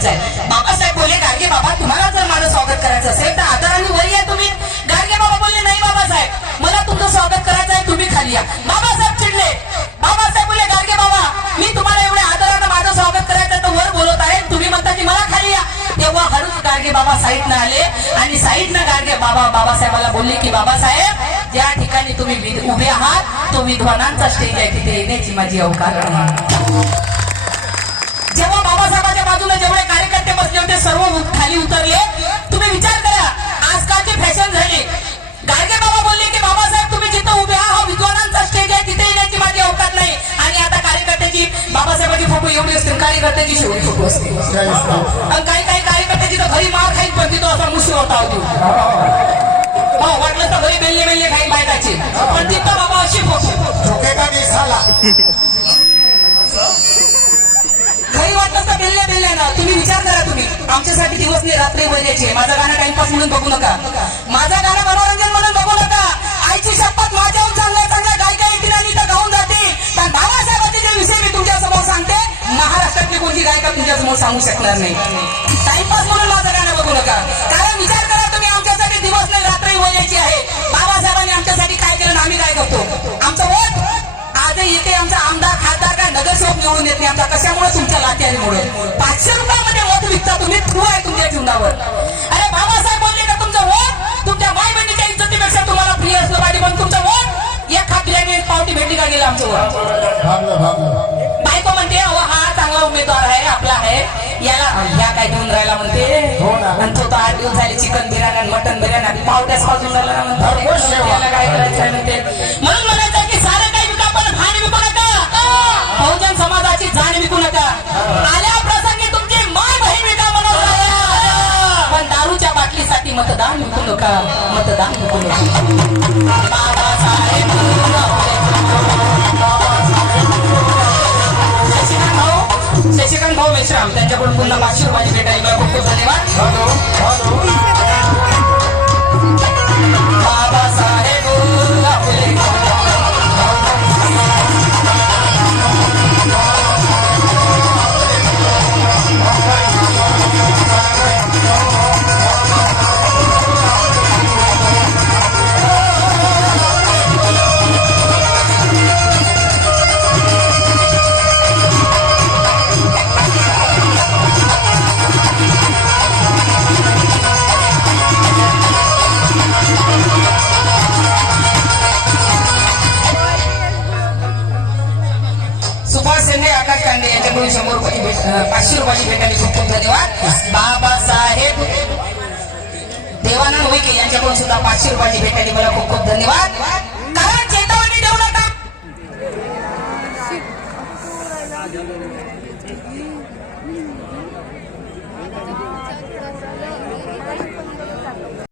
बोलायचं आहे. बाबासाहेब बोलले, गाडगे बाबा तुम्हाला जर माझं स्वागत करायचं असेल तर आदराने वर या तुम्ही. गाडगे बाबा बोलले, नाही बाबासाहेब मला तुमचं स्वागत करायचं आहे, तुम्ही खाली या. बाबासाहेब चिडले. बाबासाहेब बोलले, गाडगे बाबा मी तुम्हाला एवढ्या आदरानं माझं स्वागत करायचं तर वर बोलत आहे, तुम्ही म्हणता की मला खाली या. तेव्हा हळूच गाडगे बाबा साईडनं आले आणि साईडनं गाडगे बाबा बाबासाहेबाला बोलले की बाबासाहेब ज्या ठिकाणी तुम्ही उभे आहात तो विद्वानांचा स्टेज आहे, तिथे येण्याची माझी अवकाश नाही. जेव्हा बाबासाहेबांच्या बाजूला जेवढे कार्यकर्ते बसले होते सर्व खाली उतरले. तुम्ही विचार करा, आजकालची फॅशन झाली. गाडगे बाबा बोलले की बाबासाहेब तुम्ही जिथं उभे आहात विद्वानांचा स्टेज आहे, तिथे येण्याची माझी अवकाश नाही. आणि आता कार्यकर्त्याची बाबासाहेबांची फोटो एवढी असते, कार्यकर्त्याची शेवटी फोटो असते. काही काही कार्यकर्त्याची तर घरी मार खाईत पण तिथं असा मुशी होता होती. वाटलं तर घरी बेल्ले बेल्ले खाई बायकाची, पण तिथं बाबा अशी फोटो घरी वाटलं तर बेल्ले बेल्ले ना. तुम्ही विचार करा, तुम्ही आमच्यासाठी दिवस नाही रात्री वजायचे. माझं गाणं टाइमपास म्हणून बघू नका, माझं गाणं मनोरंजन म्हणून बघू नका. आईची शपथ माझ्याहून चांगल्या चांगल्या गायिका येतील आणि इथं गाऊन जाते. तर बाबासाहेबांचे जे विषय मी तुमच्या समोर सांगते, महाराष्ट्रातली कोणती गायिका तुमच्या समोर सांगू शकणार नाही. टाइमपास म्हणून माझं गाणं बघू नका. कारण विचार करा तुम्ही, आमच्यासाठी दिवस नाही रात्री वजायची आहे. बाबासाहेबांनी आमच्यासाठी काय केलं आणि आम्ही काय करतो. आमचं वोट आजही इथे आमचा आमदार खासदार काय नगरसेवक निवडून येत नाही आमचा. कशामुळे? तुमच्या लाट्यांमुळे. 500 रुपयामध्ये मत विकता तुम्ही, थ्रू आहे तुमच्या जीवनावर. अरे बाबासाहेब बोलले का तुमचं वोट तुमच्या माय बहिणीच्या इज्जतीपेक्षा तुम्हाला प्रिय असलं पाहिजे, पण तुमचं वोट एक खात्याने पावती भेटी का गेला आमचं वोट. बायको म्हणते अहो हा चांगला उमेदवार आहे, आपला आहे, याला ह्या काय देऊन राहिला म्हणते. आणि तो 8 दिवस झाले चिकन बिर्याणी आणि मटन बिर्याणी पावट्याच पाजून राहिला म्हणते. याला काय करायचं आहे म्हणते. म्हणून म्हणायचं की सारे काही विका पण भान विकू नका, बहुजन समाजाची जाण विकू नका. आल्या प्रसंगी तुमची माय बहीण विका म्हणून पण दारूच्या बाटलीसाठी मतदान विकू नका, मतदान विकू नका. बाबासाहेब शशिकांत भाऊ मेश्राम त्यांच्याकडून पुन्हा 500 रुपयाची भेट आली. खूप खूप धन्यवाद. बाबासाहेब आकाश कांडे यांच्याकडून 100 रुपयाची भेट 500 रुपयाची भेट आली. खूप खूप धन्यवाद. बाबासाहेब देवानंद उईके यांच्याकडून सुद्धा 500 रुपयाची भेट आली. मला खूप खूप धन्यवाद. कारण चेतावणी देऊ नका.